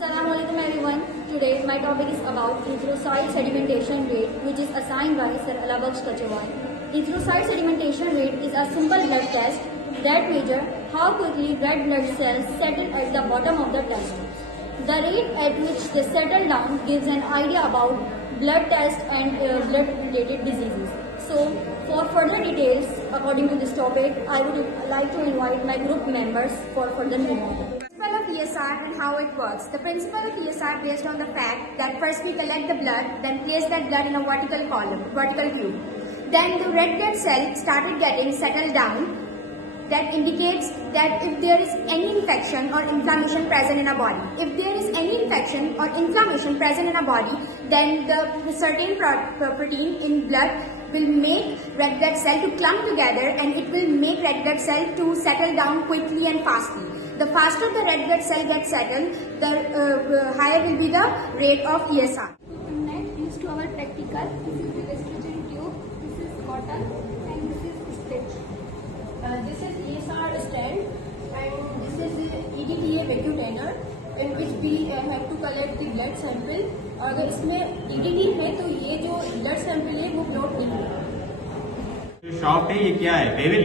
Assalamualaikum everyone. Today my topic is about erythrocyte sedimentation rate, which is assigned by Sir Alabakhsh Kachewal. Erythrocyte sedimentation rate is a simple blood test that measures how quickly red blood cells settle at the bottom of the test. The rate at which they settle down gives an idea about blood test and blood-related diseases. So, for further details according to this topic, I would like to invite my group members for further remarks. Principle of ESR and how it works. The principle of ESR based on the fact that first we collect the blood, then place that blood in a vertical tube. Then the red blood cell started getting settled down. That indicates that if there is any infection or inflammation present in a body. If there is any infection or inflammation present in a body, then the certain protein in blood will make red blood cell to clump together, and it will make red blood cell to settle down quickly and fastly. The faster the red blood cell gets settled, the higher will be the rate of ESR. Next, used to our practical. This is the estrogen tube. This is cotton, and this is stitch. This is ESR stand, and this is EDTA vacutainer, in which we have to collect the blood sample. अगर इसमें EDT है तो ये जो blood sample है वो plot नहीं होगा। जो शॉफ्ट है ये क्या है? बेविल।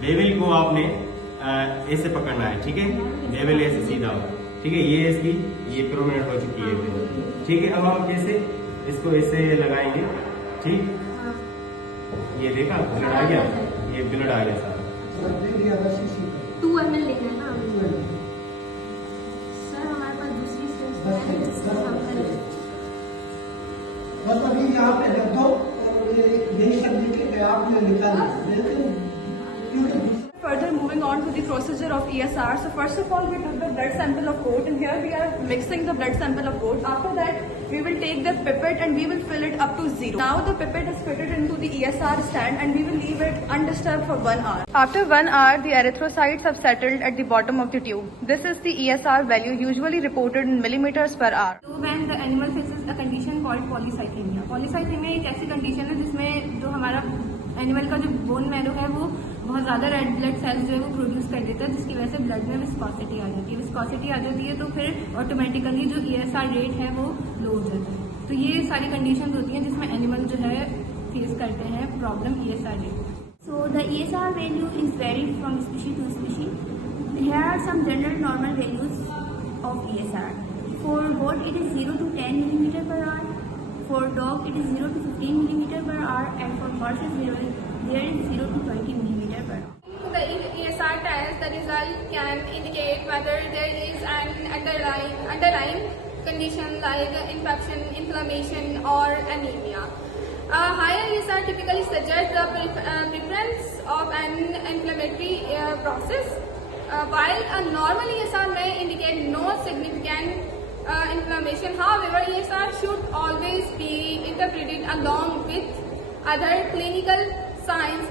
बेविल को आपने ऐसे पकड़ना है, ठीक है? बेविल ऐसे सीधा हो, ठीक है? ये इसकी ये प्रोमिनेंट हो चुकी है, ठीक है? अब आप जैसे इसको ऐसे लगाएंगे, ठीक? ये देखा ब्लड आ गया, ये ब्लड आ गया सारा। 2 ml लेना है ना सर, हमारे पास दूसरी स्टेज बस अभी यहाँ पे रख दो और ये यही सब लिखे आप जो निकाल Further moving on to the procedure of ESR. So first of all we took the blood sample of goat, and here we are mixing the blood sample of goat. After that we will take the pipette and we will fill it up to 0. Now the pipette is fitted into the ESR stand and we will leave it undisturbed for 1 hour. After 1 hour the erythrocytes have settled at the bottom of the tube. This is the ESR value usually reported in millimeters per hour. When the animal faces a condition called polycythemia. Polycythemia एक ऐसी condition है जिसमें जो हमारा animal का जो bone marrow है वो बहुत ज़्यादा रेड ब्लड सेल्स जो है वो प्रोड्यूस कर देता है, जिसकी वजह से ब्लड में विस्कोसिटी आ जाती है। विस्कोसिटी आ जाती है तो फिर ऑटोमेटिकली जो ESR रेट है वो लो हो जाता है। तो ये सारी कंडीशन होती हैं जिसमें एनिमल जो है फेस करते हैं problem ESR rate. So the ESR value is varied from species to species. Here are some general normal values of ESR. For goat it is 0 to 10 mm per hour. For dog it is 0 to 15 mm per hour, and for horse there is 0 to 20 mm per hour. The ESR test, the result can indicate whether there is an underlying condition like infection, inflammation, or anemia. A higher ESR typically suggests the preference of an inflammatory process, while a normal ESR may indicate no significant inflammation. However, ESR should always be interpreted along with other clinical signs